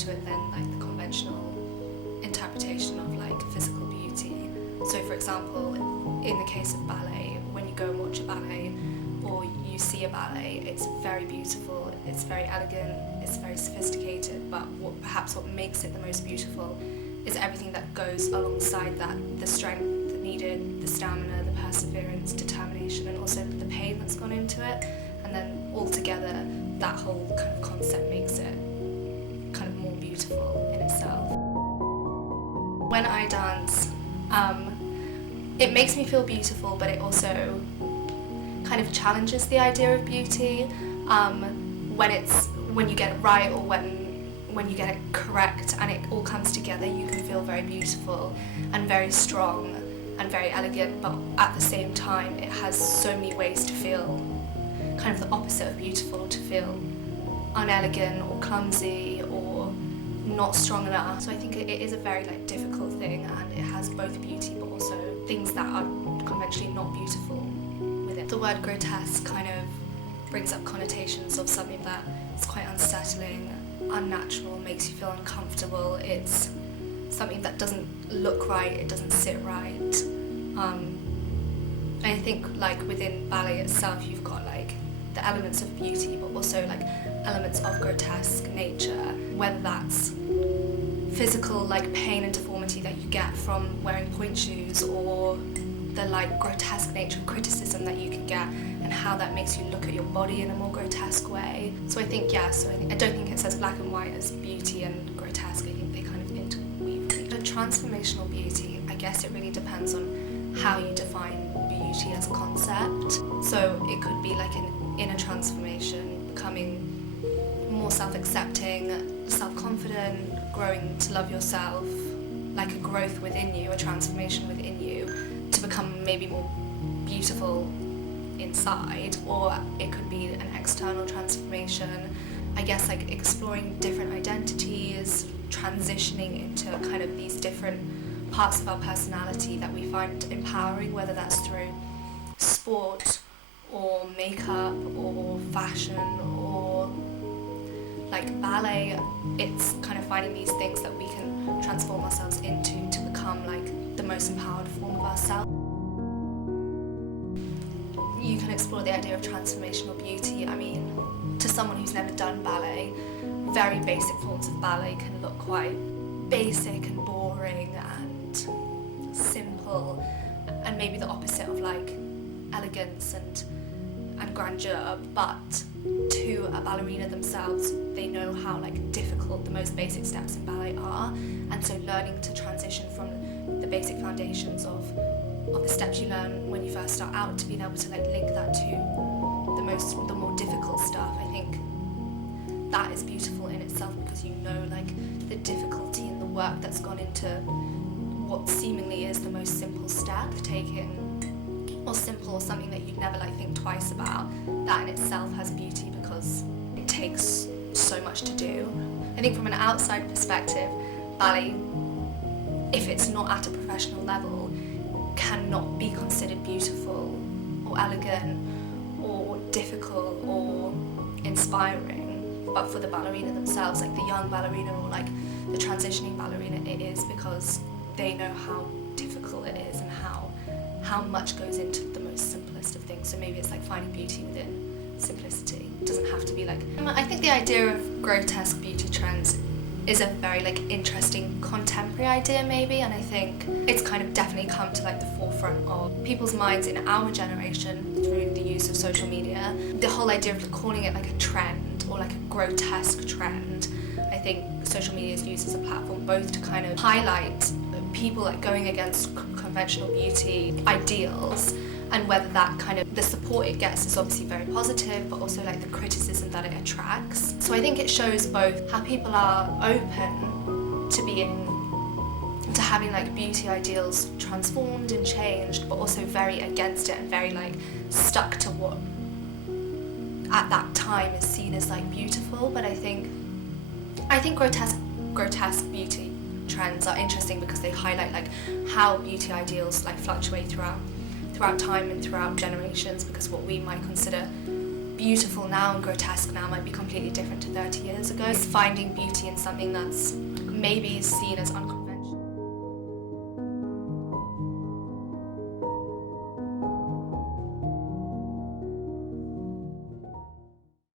to it than like the conventional interpretation of like physical beauty. So for example, in the case of ballet, when you go and watch a ballet or you see a ballet, it's very beautiful, it's very elegant, it's very sophisticated, but what makes it the most beautiful is everything that goes alongside that, the strength needed, the stamina, the perseverance, determination, and also the pain that's gone into it. And then all together, that whole kind of concept makes it kind of more beautiful in itself. When I dance, it makes me feel beautiful, but it also kind of challenges the idea of beauty. When you get it right, or when you get it correct and it all comes together, you can feel very beautiful and very strong and very elegant, but at the same time it has so many ways to feel kind of the opposite of beautiful, to feel unelegant or clumsy or not strong enough. So I think it is a very like difficult thing, and it has both beauty but also things that are conventionally not beautiful with it. The word grotesque kind of brings up connotations of something that is quite unsettling, unnatural, makes you feel uncomfortable. It's something that doesn't look right, it doesn't sit right. I think like within ballet itself, you've got like the elements of beauty, but also like elements of grotesque nature, whether that's physical like pain and deformity that you get from wearing point shoes, or the like grotesque nature of criticism that you can get and how that makes you look at your body in a more grotesque way. So I think I don't think it says black and white as beauty and grotesque. I think they kind of interweave. The transformational beauty, I guess it really depends on how you define beauty as a concept. So it could be like an inner transformation, becoming more self-accepting, self-confident, growing to love yourself, like a growth within you, a transformation within you to become maybe more beautiful inside. Or it could be an external transformation, I guess like exploring different identities, transitioning into kind of these different parts of our personality that we find empowering, whether that's through sport or makeup or fashion or like ballet. It's kind of finding these things that we can transform ourselves into to become like the most empowered form of ourselves. You can explore the idea of transformational beauty. I mean, to someone who's never done ballet, very basic forms of ballet can look quite basic and boring and simple, and maybe the opposite of like elegance and grandeur, but to a ballerina themselves, they know how like difficult the most basic steps in ballet are, and so learning to transition from the basic foundations of the steps you learn when you first start out to being able to like link that to the more difficult stuff, I think that is beautiful in itself, because you know like the difficulty and the work that's gone into what seemingly is the most simple step, taking or simple or something that you'd never like think twice about. That in itself has beauty because it takes so much to do. I think from an outside perspective, ballet, if it's not at a professional level, cannot be considered beautiful or elegant or difficult or inspiring. But for the ballerina themselves, like the young ballerina or like the transitioning ballerina, it is, because they know how difficult it is and how much goes into the most simplest of things. So maybe it's like finding beauty within simplicity. It doesn't have to be like... I think the idea of grotesque beauty trends is a very like interesting contemporary idea maybe, and I think it's kind of definitely come to like the forefront of people's minds in our generation through the use of social media. The whole idea of calling it like a trend or like a grotesque trend, I think social media is used as a platform both to kind of highlight people like going against conventional beauty ideals, and whether that kind of the support it gets is obviously very positive, but also like the criticism that it attracts. So I think it shows both how people are open to having like beauty ideals transformed and changed, but also very against it and very like stuck to what at that time is seen as like beautiful. But I think grotesque beauty trends are interesting because they highlight like how beauty ideals like fluctuate throughout time and throughout generations, because what we might consider beautiful now and grotesque now might be completely different to 30 years ago. It's finding beauty in something that's maybe seen as uncomfortable.